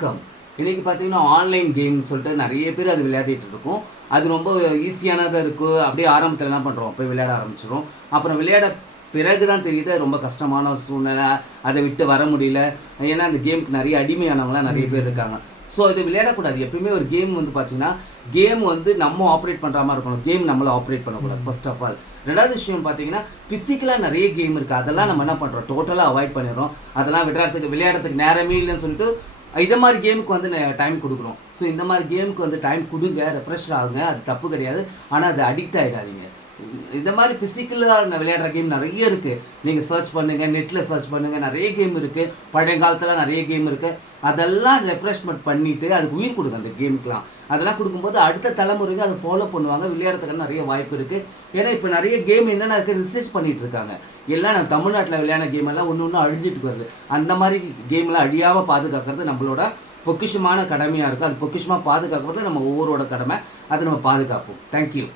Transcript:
வணக்கம். இன்னைக்கு பார்த்தீங்கன்னா, ஆன்லைன் கேம்னு சொல்லிட்டு நெறைய பேர் அது விளையாடிட்டு இருக்கோம். அது ரொம்ப ஈஸியானதா இருக்கு. அப்படியே ஆரம்பத்தில என்ன பண்றோம், போய் விளையாட ஆரம்பிச்சுர்றோம். அப்புறம் விளையாட பிறகு தான் தெரியுது, ரொம்ப கஷ்டமான ஒரு சூழ்நிலை. அத விட்டு வர முடியல. ஏன்னா, அந்த கேமுக்கு நெறைய அடிமையானவங்கலாம் நெறைய பேர் ம். இருக்காங்க. ஸோ, இது விளையாடக்கூடாது. எப்பயுமே ஒரு கேம் வந்து பார்த்தீங்கன்னா, கேம் வந்து நம்ம ஆப்பரேட் பண்ற மாரி இருக்கணும். கேம் நம்மள ஆப்பரேட் பண்ணக்கூடாது, ம். First of all. 2வது விஷயம் பார்த்தீங்கன்னா, பிசிக்கலா நெறைய கேம் இருக்கு. அதெல்லாம் நம்ம என்ன பண்றோம், டோட்டலா அவாய்ட் பண்ணிர்றோம். அதெல்லாம் விளையாடுறதுக்கு நேரமே இல்லன்னு சொல்லிட்டு, இத மாரி கேமுக்கு வந்து டைம் குடுக்குறோம். ஸோ, இந்த மாரி கேமுக்கு வந்து டைம் குடுங்க, ரெஃப்ரெஷ் ஆகுங்க. அது தப்பு கிடையாது. ஆனா, அது அடிக்ட் ஆயிடாதீங்க. இந்த மாரி பிசிக்கலா விளையாடுற கேம் நெறைய இருக்கு. நீங்க சர்ச் பண்ணுங்க, நெட்ல சர்ச் பண்ணுங்க. நெறைய கேம் இருக்கு. பழைய காலத்துல நெறைய கேம் இருக்கு. அதெல்லாம் ரெஃப்ரெஷ்மென்ட் பண்ணிட்டு, அதுக்கு உயிர் குடுங்க அந்த கேமுக்குலாம். அதெல்லாம் குடுக்கும்போது அடுத்த தலைமுறைக்கு அத ஃபாலோ பண்ணுவாங்க. விளையாடுறதுக்கு நெறைய வாய்ப்பு இருக்கு. ஏன்னா, இப்ப நெறைய கேம் என்னென்ன இருக்கு ரிசர்ச் பண்ணிட்டு இருக்காங்க. எல்லாம் நம்ம தமிழ்நாட்டுல விளையாடின கேம் எல்லாம் ஒண்ணு ஒண்ணு அழிஞ்சிட்டு வருது. அந்த மாரி கேம்லாம் அழியாம பாதுகாக்கிறது நம்மளோட பொக்கிஷமான கடமையா இருக்கு. அது பொக்கிஷமா பாதுகாக்கிறது நம்ம ஒவ்வொருவரோட கடமை. அத நம்ம பாதுகாப்போம். Thank you.